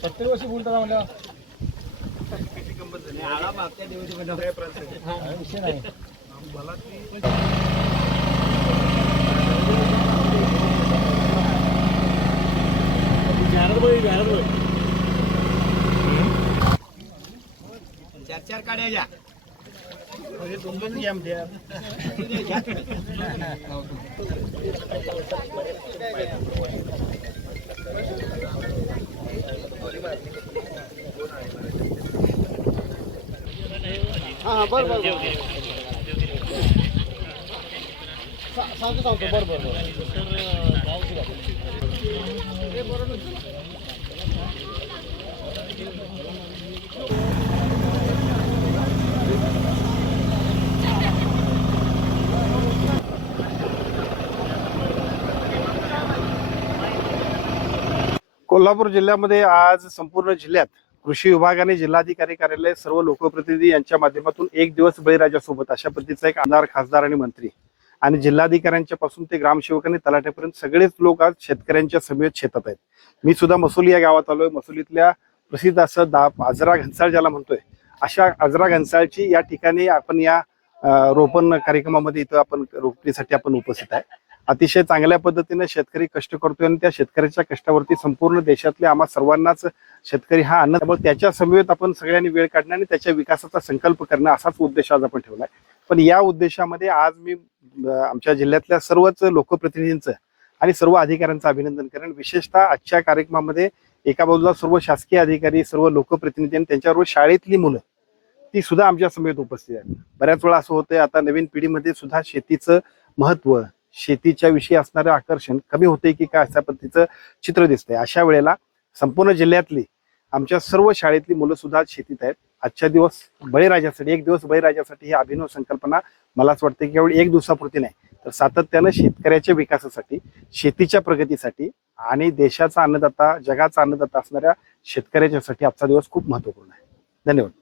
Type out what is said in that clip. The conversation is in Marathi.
प्रत्येक वर्षी बोलता म्हणलं विषय नाही. चार चार काढ्या दोन घ्या हां बरं सांगतो बरं कोल्हापूर जिल्ह्यामध्ये आज संपूर्ण जिल्ह्यात कृषी विभागाने जिल्हाधिकारी कार्यालय सर्व लोकप्रतिनिधी यांच्या माध्यमातून एक दिवस बळीराजासोबत अशा पद्धतीचा एक आमदार खासदार आणि मंत्री आणि जिल्हाधिकाऱ्यांच्या पासून ते ग्रामसेवक आणि तलाठ्यापर्यंत सगळेच लोक आज शेतकऱ्यांच्या समेत शेतात आहेत. मी सुद्धा मसुली या गावात आलोय. मसुलीतल्या प्रसिद्ध असं आजरा घनसाळ ज्याला म्हणतोय अशा आजरा घनसाळची या ठिकाणी आपण या रोपण कार्यक्रमामध्ये इथं आपण रोपणीसाठी आपण उपस्थित आहे. अतिशय चांगल्या पद्धतीने शेतकरी कष्ट करतोय आणि त्या शेतकऱ्याच्या कष्टावरती संपूर्ण देशातले आम्हा सर्वांनाच शेतकरी हा अन्न, त्यामुळे त्याच्या समवेत आपण सगळ्यांनी वेळ काढणं आणि त्याच्या विकासाचा संकल्प करणं असाच उद्देश आज आपण ठेवलाय. पण या उद्देशामध्ये आज मी आमच्या जिल्ह्यातल्या सर्वच लोकप्रतिनिधींचं आणि सर्व अधिकाऱ्यांचं अभिनंदन करेन. विशेषतः आजच्या कार्यक्रमामध्ये एका बाजूला सर्व शासकीय अधिकारी, सर्व लोकप्रतिनिधी आणि त्यांच्याबरोबर शाळेतली मुलं ती सुद्धा आमच्या समेत उपस्थित आहेत. बऱ्याच वेळा असं होतंय आता नवीन पिढीमध्ये सुद्धा शेतीचं महत्व, शेतीच्या विषयी असणारं आकर्षण कमी होते की काय अशा पद्धतीचं चित्र दिसतंय. अशा वेळेला संपूर्ण जिल्ह्यातली आमच्या सर्व शाळेतली मुलं सुद्धा शेतीत आहेत. आजच्या दिवस बळीराजासाठी, एक दिवस बळीराजासाठी ही अभिनव संकल्पना मला असं वाटतं की केवळ एक दिवसापुरती नाही तर सातत्यानं शेतकऱ्याच्या विकासासाठी, शेतीच्या प्रगतीसाठी आणि देशाचा अन्नदाता, जगाचा अन्नदाता असणाऱ्या शेतकऱ्याच्यासाठी आजचा दिवस खूप महत्वपूर्ण आहे. धन्यवाद.